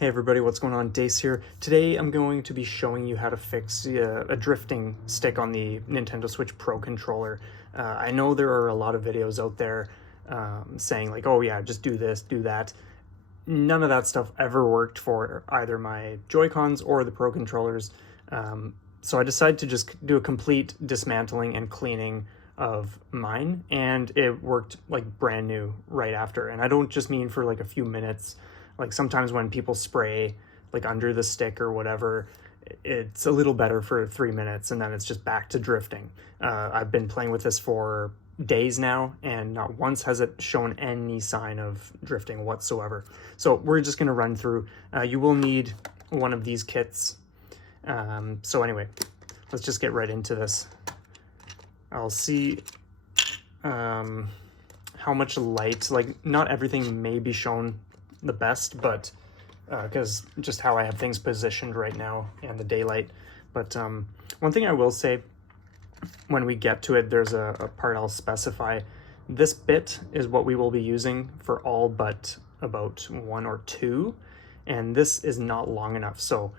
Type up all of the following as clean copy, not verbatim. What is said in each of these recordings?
Hey everybody, what's going on? Dace here. Today I'm going to be showing you how to fix a drifting stick on the Nintendo Switch Pro controller. I know there are a lot of videos out there saying like, oh yeah, just do this, do that. None of that stuff ever worked for either my Joy-Cons or the Pro controllers. So I decided to just do a complete dismantling and cleaning of mine, and it worked like brand new right after. And I don't just mean for like a few minutes. Like sometimes when people spray like under the stick or whatever, it's a little better for 3 minutes and then it's just back to drifting. I've been playing with this for days now and not once has it shown any sign of drifting whatsoever. So we're just gonna run through. You will need one of these kits. So anyway, let's just get right into this. I'll see how much light, like not everything may be shown the best, but because just how I have things positioned right now and the daylight. But one thing I will say, when we get to it, there's a part I'll specify. This bit is what we will be using for all but about 1 or 2, and this is not long enough. So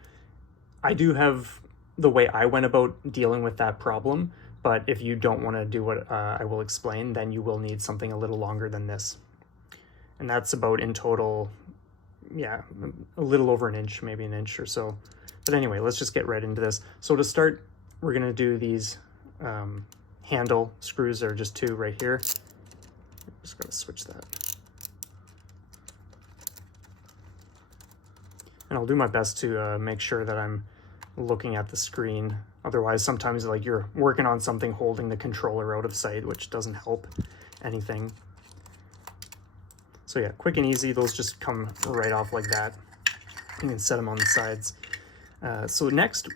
I do have the way I went about dealing with that problem, but if you don't want to do what I will explain, then you will need something a little longer than this. And that's about in total, yeah, a little over an inch, maybe an inch or so. But anyway, let's just get right into this. So to start, we're gonna do these handle screws. There are just 2 right here. I'm just gonna switch that. And I'll do my best to make sure that I'm looking at the screen. Otherwise, sometimes like you're working on something holding the controller out of sight, which doesn't help anything. So yeah, quick and easy. Those just come right off like that. You can set them on the sides. So next,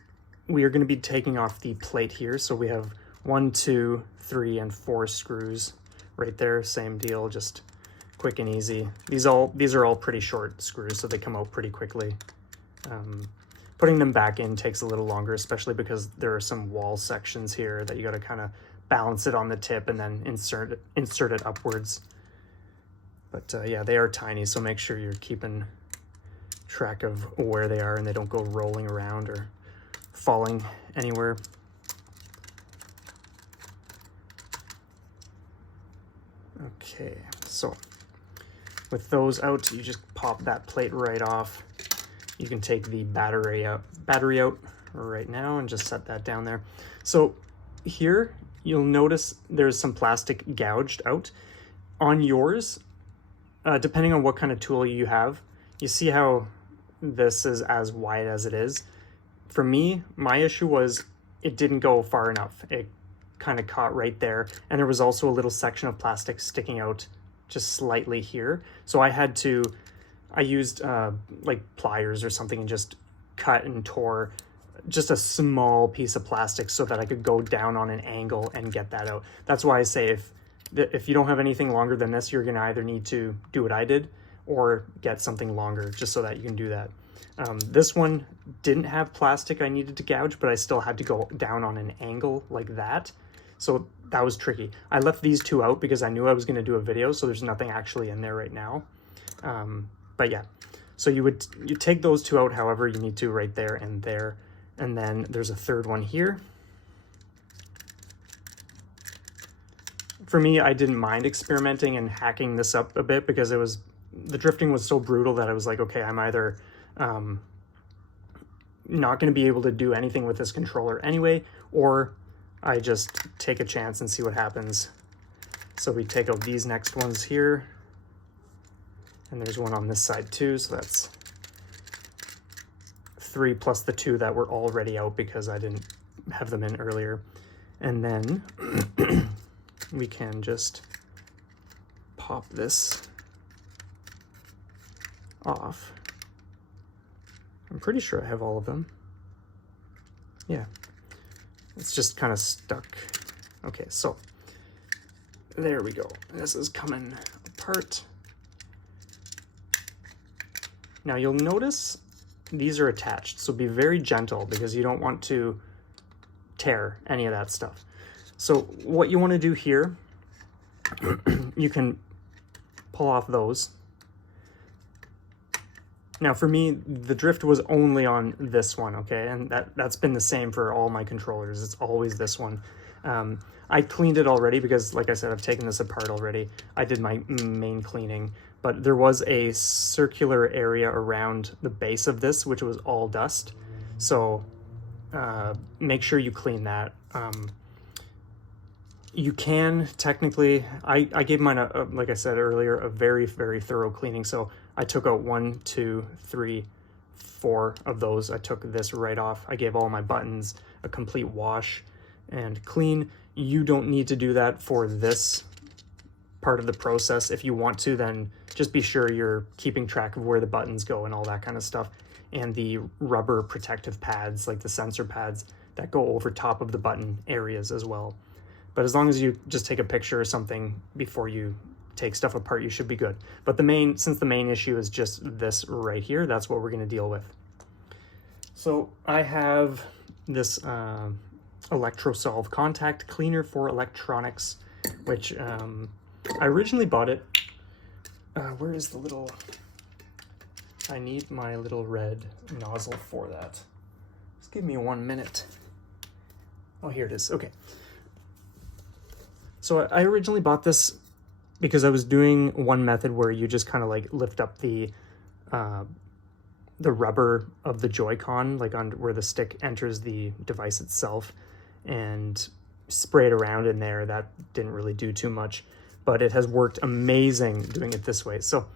we are going to be taking off the plate here. So we have 1, 2, 3, and 4 screws right there. Same deal, just quick and easy. These are all pretty short screws, so they come out pretty quickly. Putting them back in takes a little longer, especially because there are some wall sections here that you got to kind of balance it on the tip and then insert it upwards. But yeah, they are tiny, so make sure you're keeping track of where they are and they don't go rolling around or falling anywhere. Okay, so with those out, you just pop that plate right off. You can take the battery out right now and just set that down there. So here, you'll notice there's some plastic gouged out. On yours, depending on what kind of tool you have, you see how this is as wide as it is. For me, my issue was it didn't go far enough. It kind of caught right there. And there was also a little section of plastic sticking out just slightly here. So I used like pliers or something and just cut and tore just a small piece of plastic so that I could go down on an angle and get that out. That's why I say if you don't have anything longer than this, you're gonna either need to do what I did or get something longer just so that you can do that. This one didn't have plastic I needed to gouge, but I still had to go down on an angle like that. So that was tricky. I left these 2 out because I knew I was gonna do a video, so there's nothing actually in there right now. But yeah, so you take those 2 out, however you need to, right there. And then there's a 3rd one here. For me, I didn't mind experimenting and hacking this up a bit because the drifting was so brutal that I was like, okay, I'm either not going to be able to do anything with this controller anyway, or I just take a chance and see what happens. So we take out these next ones here, and there's one on this side too, so that's 3 plus the 2 that were already out because I didn't have them in earlier. And then we can just pop this off. I'm pretty sure I have all of them. Yeah, it's just kind of stuck. Okay, so there we go. This is coming apart. Now you'll notice these are attached, so be very gentle because you don't want to tear any of that stuff. So what you want to do here, you can pull off those Now for me, the drift was only on this one, okay? And that's been the same for all my controllers. It's always this one. I cleaned it already because, like I said, I've taken this apart already. I did my main cleaning, but there was a circular area around the base of this, which was all dust. So make sure you clean that. You can technically, I gave mine, like I said earlier, a very, very thorough cleaning. So I took out 1, 2, 3, 4 of those. I took this right off. I gave all my buttons a complete wash and clean. You don't need to do that for this part of the process. If you want to, then just be sure you're keeping track of where the buttons go and all that kind of stuff. And the rubber protective pads, like the sensor pads that go over top of the button areas as well. But as long as you just take a picture or something before you take stuff apart, you should be good. But since the main issue is just this right here, that's what we're going to deal with. So I have this ElectroSolve contact cleaner for electronics, which I originally bought it. Where is the little... I need my little red nozzle for that. Just give me 1 minute. Oh, here it is. Okay. So I originally bought this because I was doing one method where you just kind of like lift up the rubber of the Joy-Con, like on where the stick enters the device itself, and spray it around in there. That didn't really do too much, but it has worked amazing doing it this way. So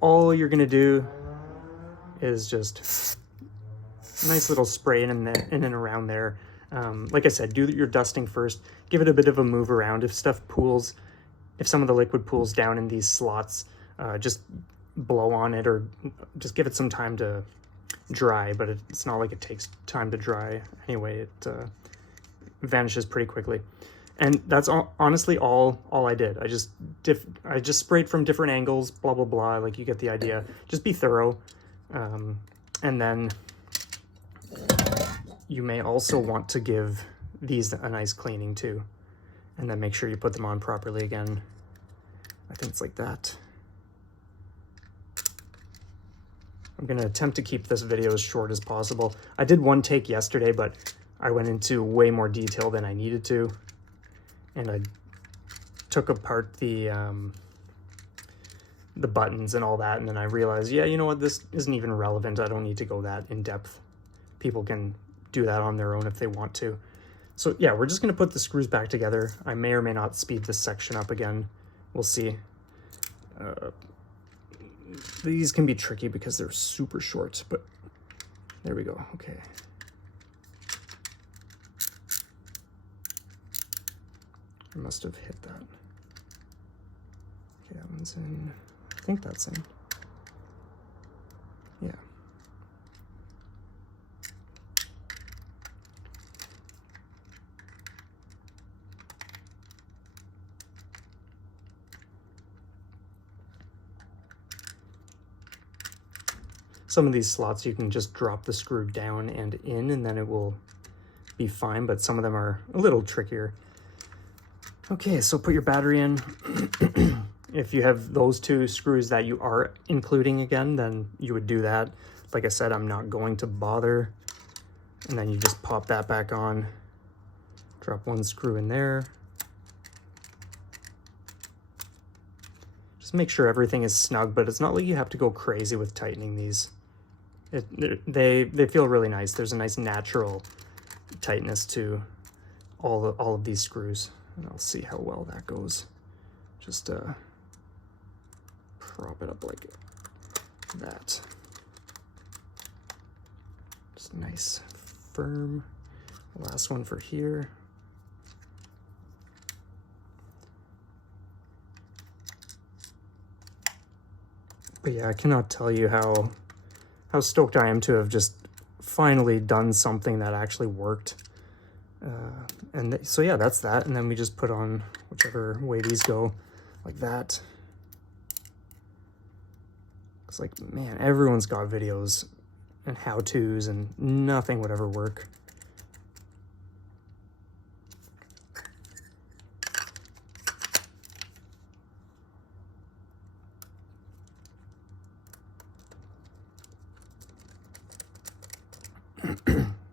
all you're gonna do is just nice little spray in and around there. Like I said, do your dusting first. Give it a bit of a move around. If stuff pools, if some of the liquid pools down in these slots, just blow on it or just give it some time to dry. But it's not like it takes time to dry anyway. It vanishes pretty quickly. And that's honestly all I did. I just sprayed from different angles, blah, blah, blah. Like, you get the idea. Just be thorough. And then you may also want to give these a nice cleaning too. And then make sure you put them on properly again. I think it's like that. I'm gonna attempt to keep this video as short as possible. I did one take yesterday, but I went into way more detail than I needed to. And I took apart the buttons and all that, and then I realized, yeah, you know what, this isn't even relevant. I don't need to go that in depth. People can do that on their own if they want to. So yeah, we're just gonna put the screws back together. I may or may not speed this section up again. We'll see. These can be tricky because they're super short, but there we go, okay. I must have hit that. Okay, that one's in. I think that's in. Yeah. Some of these slots you can just drop the screw down and in, and then it will be fine, but some of them are a little trickier. Okay, so put your battery in. If you have those two screws that you are including again, then you would do that. Like I said, I'm not going to bother. And then you just pop that back on. Drop one screw in there. Just make sure everything is snug, but it's not like you have to go crazy with tightening these. They feel really nice. There's a nice natural tightness to all of these screws. And I'll see how well that goes. Just prop it up like that. Just nice, firm. Last one for here. But yeah, I cannot tell you how stoked I am to have just finally done something that actually worked. So yeah, that's that. And then we just put on whichever way these go, like that. It's like, man, everyone's got videos and how-tos, and nothing would ever work.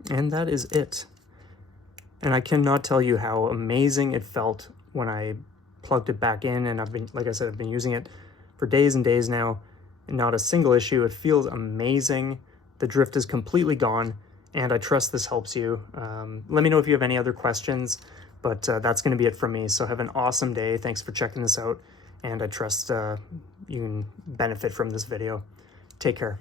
And that is it. And I cannot tell you how amazing it felt when I plugged it back in, and I've been, like I said, I've been using it for days and days now, and not a single issue. It feels amazing. The drift is completely gone, and I trust this helps you. Let me know if you have any other questions, but that's going to be it from me. So have an awesome day. Thanks for checking this out, and I trust you can benefit from this video. Take care.